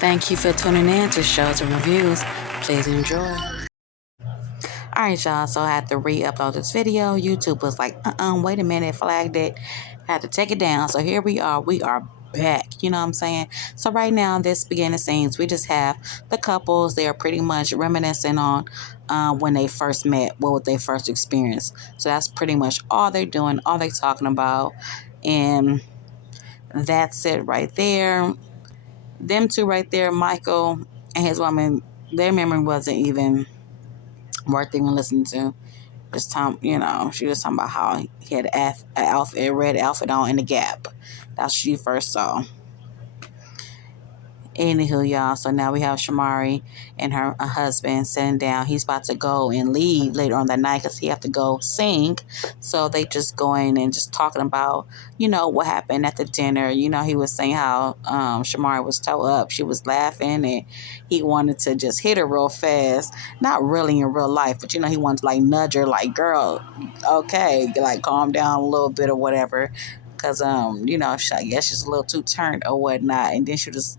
Thank you for tuning in to Shows and Reviews. Please enjoy. Alright, y'all. So I had to re-upload this video. YouTube was like, wait a minute, flagged it. Had to take it down. So here we are. We are back. You know what I'm saying? So right now, this beginning scenes, we just have the couples. They are pretty much reminiscing on when they first met, what they first experienced. So that's pretty much all they're doing, all they're talking about. And that's it right there. Them two right there, Michael and his woman, their memory wasn't even worth even listening to. Just she was talking about how he had a red outfit on in the Gap. That's what she first saw. Anywho, y'all, so now we have Shamari and her husband sitting down. He's about to go and leave later on that night because he have to go sing. So they just going and just talking about, what happened at the dinner. He was saying how Shamari was toe up. She was laughing and he wanted to just hit her real fast. Not really in real life, but, he wanted to, like, nudge her, like, girl, okay, like, calm down a little bit or whatever. Because, I guess she's a little too turned or whatnot. And then she was,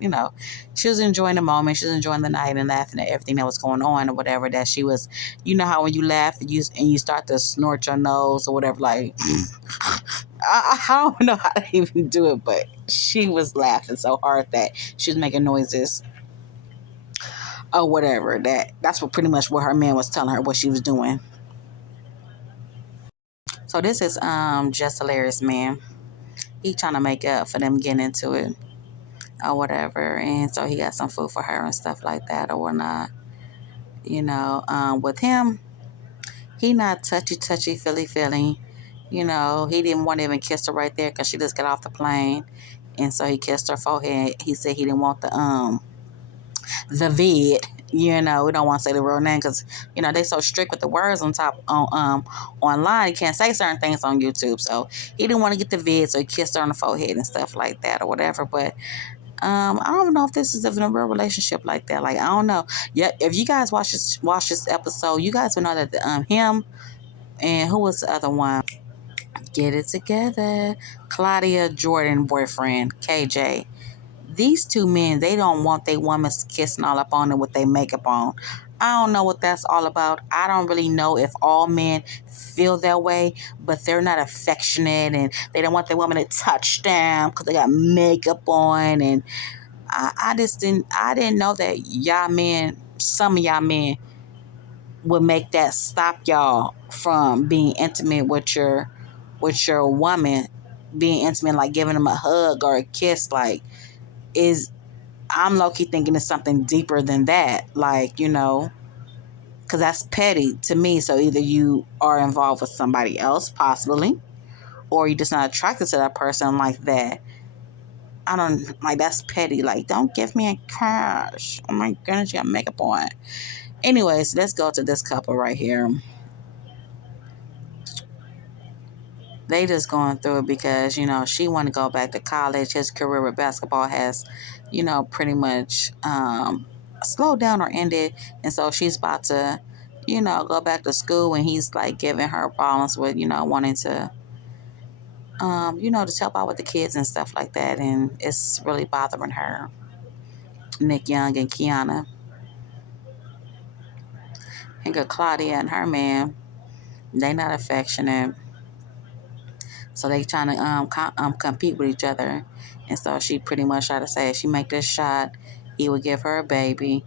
she was enjoying the moment. She was enjoying the night and laughing at everything that was going on or whatever. That she was, how when you laugh and you start to snort your nose or whatever, like, I don't know how to even do it, but she was laughing so hard that she was making noises or whatever. That's what pretty much what her man was telling her what she was doing. So this is Just Hilarious, man. He trying to make up for them getting into it or whatever, and so he got some food for her and stuff like that or whatnot. With him, he not touchy feely. He didn't want to even kiss her right there because she just got off the plane, and so he kissed her forehead. He said he didn't want the vid. We don't want to say the real name because they so strict with the words online. You can't say certain things on YouTube, so he didn't want to get the vid, so he kissed her on the forehead and stuff like that or whatever. But I don't know if this is even a real relationship like that. Like, I don't know. Yeah, if you guys watch this episode, you guys will know that him and who was the other one? Get it together. Claudia Jordan boyfriend, KJ. These two men, they don't want their women kissing all up on them with their makeup on. I don't know what that's all about. I don't really know if all men feel that way, but they're not affectionate and they don't want their woman to touch them because they got makeup on. And I didn't know that some of y'all men would make that stop y'all from being intimate with your woman, being intimate, like giving them a hug or a kiss, like I'm low-key thinking it's something deeper than that, like, because that's petty to me. So either you are involved with somebody else, possibly, or you're just not attracted to that person like that. I don't, like, that's petty. Like, don't give me a crush. Oh my goodness, you got makeup on. Anyways, let's go to this couple right here. They just going through it because, she want to go back to college. His career with basketball has, pretty much slowed down or ended. And so she's about to, go back to school, and he's like giving her problems with, wanting to, just help out with the kids and stuff like that. And it's really bothering her. Nick Young and Kiana. And got Claudia and her man. They not affectionate. So they trying to compete with each other. And so she pretty much tried to say if she make this shot, he would give her a baby.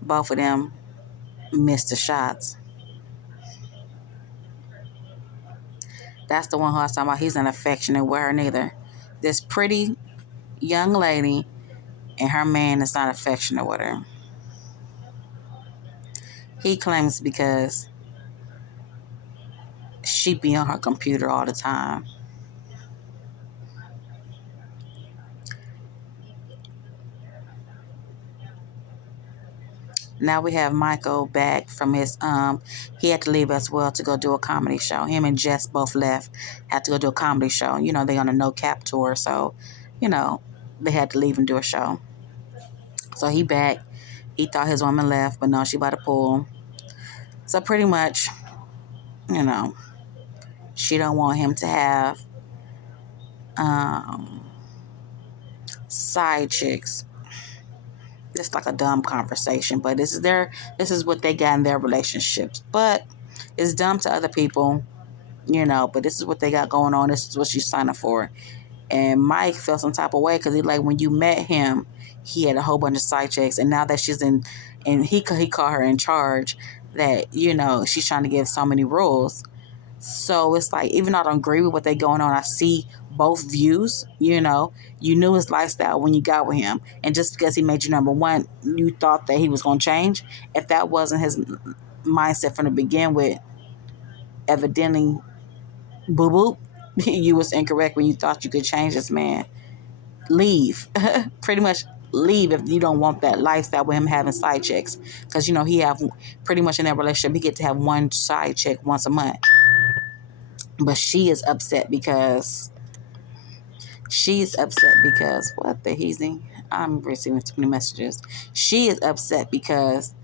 Both of them missed the shots. That's the one who I was talking about. He's not affectionate with her neither. This pretty young lady and her man is not affectionate with her. He claims because she be on her computer all the time. Now we have Michael back from his, he had to leave as well to go do a comedy show. Him and Jess both left, had to go do a comedy show. They on a no cap tour, so, they had to leave and do a show. So he back. He thought his woman left, but no, she by the pool. So pretty much, she don't want him to have Um, Side chicks. It's like a dumb conversation, but this is what they got in their relationships. But it's dumb to other people, but this is what they got going on. This is what she's signing for. And Mike felt some type of way because he like when you met him, he had a whole bunch of side chicks, and now that she's in, and he called her in charge, that she's trying to give so many rules. So it's like, even though I don't agree with what they going on, I see both views. You knew his lifestyle when you got with him, and just because he made you number one, you thought that he was going to change. If that wasn't his mindset from the begin with, evidently, boo boo, you was incorrect when you thought you could change this man. Leave, pretty much leave if you don't want that lifestyle with him having side chicks, because he have pretty much in that relationship he get to have one side chick once a month. But she's upset because what the heezy? I'm receiving too many messages. She is upset because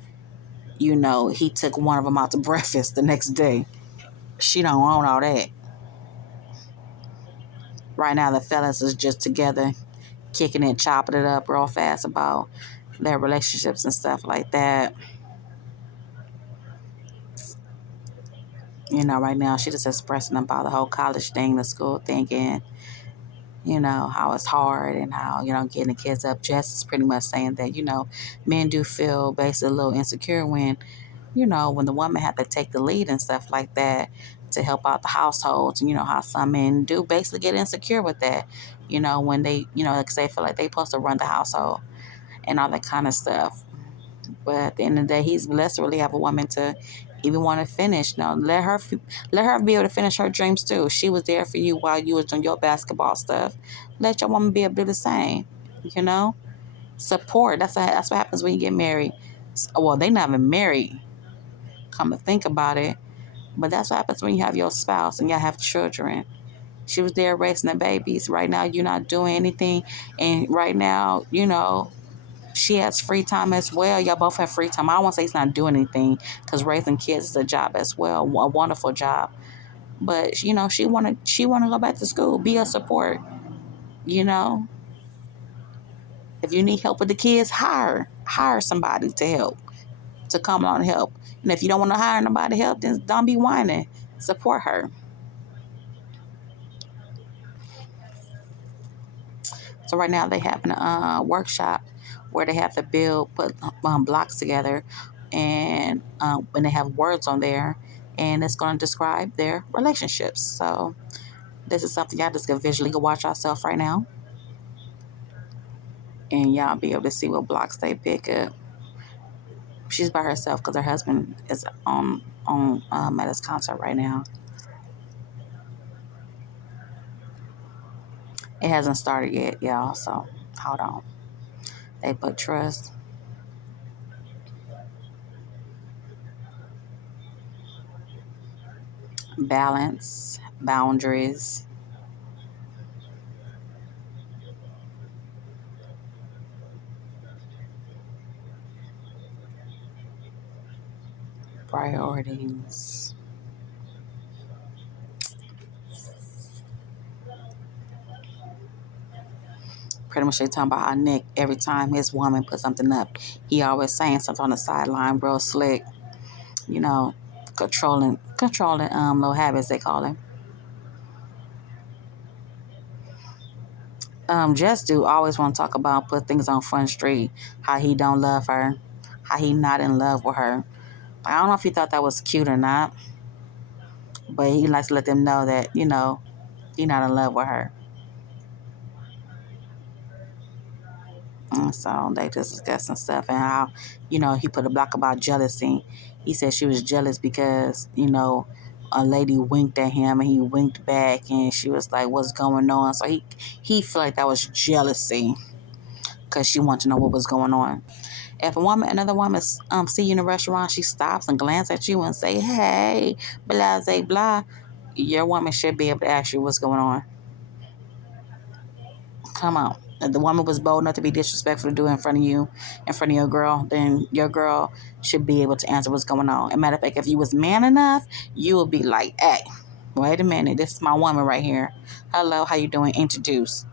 he took one of them out to breakfast the next day. She don't want all that. Right now the fellas is just together, kicking it, chopping it up real fast about their relationships and stuff like that. Right now she just expressing about the whole college thing, the school thing, and how it's hard and how, getting the kids up. Jess is pretty much saying that, men do feel basically a little insecure when the woman had to take the lead and stuff like that to help out the households. And how some men do basically get insecure with that, when they, because they feel like they supposed to run the household and all that kind of stuff. But at the end of the day, he's blessed to really have a woman to even want to finish. Now, let her be able to finish her dreams too. She was there for you while you was doing your basketball stuff. Let your woman be able to do the same. Support. That's what happens when you get married. Well, they not even married. Come to think about it, but that's what happens when you have your spouse and y'all have children. She was there raising the babies. Right now, you're not doing anything, and right now, she has free time as well. Y'all both have free time. I don't want to say he's not doing anything, because raising kids is a job as well, a wonderful job. But she wanna go back to school, be a support. You know, if you need help with the kids, hire somebody to help, to come on and help. And if you don't want to hire nobody to help, then don't be whining. Support her. So right now they having a workshop where they have to put blocks together, and when they have words on there, and it's going to describe their relationships. So this is something y'all just can visually go watch yourself right now, and y'all be able to see what blocks they pick up. She's by herself because her husband is on at his concert right now. It hasn't started yet, y'all. So hold on. They put trust, balance, boundaries, priorities. Pretty much they talking about how Nick, every time his woman put something up, he always saying something on the sideline, real slick, you know, controlling little habits, they call him. Just do always want to talk about, put things on Front Street, how he don't love her, how he not in love with her. I don't know if he thought that was cute or not, but he likes to let them know that, he not in love with her. And so they just discussing stuff, and how, he put a block about jealousy. He said she was jealous because, a lady winked at him and he winked back, and she was like, what's going on? So he felt like that was jealousy because she wanted to know what was going on. If another woman see you in a restaurant, she stops and glances at you and say, hey, blah, blah, blah, your woman should be able to ask you what's going on. Come on. If the woman was bold enough to be disrespectful to do it in front of you, in front of your girl, then your girl should be able to answer what's going on. And matter of fact, if you was man enough, you would be like, hey. Wait a minute, this is my woman right here. Hello, how you doing? Introduce.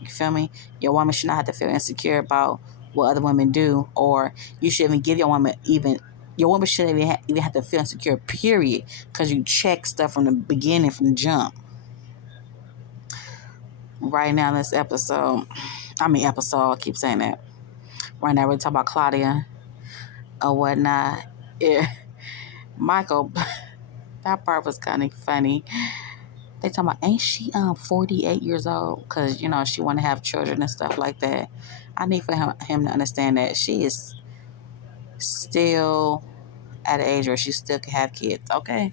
You feel me? Your woman should not have to feel insecure about what other women do, or you shouldn't even give your woman even. Your woman shouldn't even have to feel insecure, period, because you check stuff from the beginning, from the jump. Right now, this episode, I keep saying that. Right now, we're talking about Claudia or whatnot. Yeah. Michael, that part was kind of funny. They talking about, ain't she 48 years old? Because, she want to have children and stuff like that. I need for him to understand that she is still at an age where she still can have kids, okay?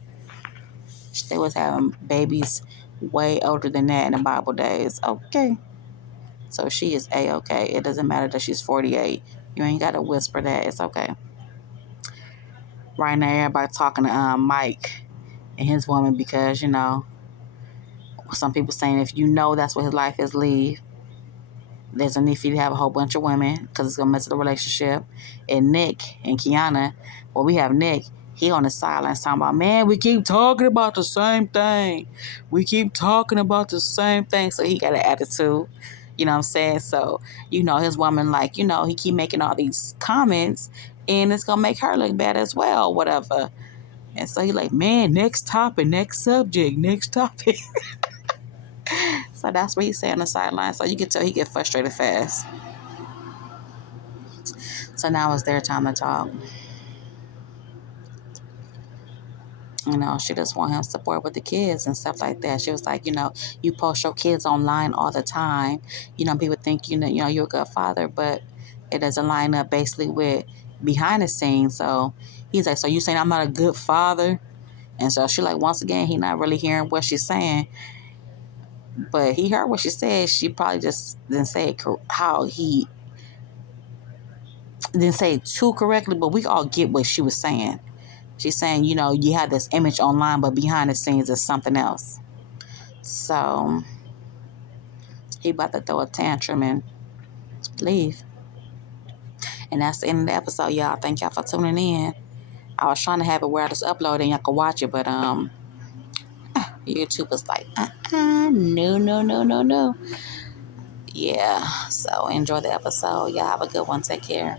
They was having babies way older than that in the Bible days, okay? So she is A-okay. It doesn't matter that she's 48. You ain't got to whisper that. It's okay. Right now, everybody talking to Mike and his woman because, some people saying if that's what his life is, leave. There's a need for you to have a whole bunch of women because it's going to mess with the relationship. And Nick and Kiana, we have Nick. He on the sidelines talking about, man, we keep talking about the same thing. We keep talking about the same thing. So he got an attitude. You know what I'm saying? So, his woman, he keep making all these comments and it's going to make her look bad as well, whatever. And so he like, man, next topic, next subject, next topic. So that's what he said on the sideline. So you can tell he get frustrated fast. So now it's their time to talk. She just want him support with the kids and stuff like that. She was like, you post your kids online all the time. People think, you're a good father, but it doesn't line up basically with behind the scenes. So he's like, so you saying I'm not a good father? And so she like, once again, he not really hearing what she's saying. But he heard what she said. She probably just didn't say it how he didn't say it too correctly, but we all get what she was saying. She's saying, you have this image online, but behind the scenes is something else. So he about to throw a tantrum and leave. And that's the end of the episode, y'all. Thank y'all for tuning in. I was trying to have it where I just upload and y'all could watch it, but YouTube was like, no. Yeah, so enjoy the episode. Y'all have a good one. Take care.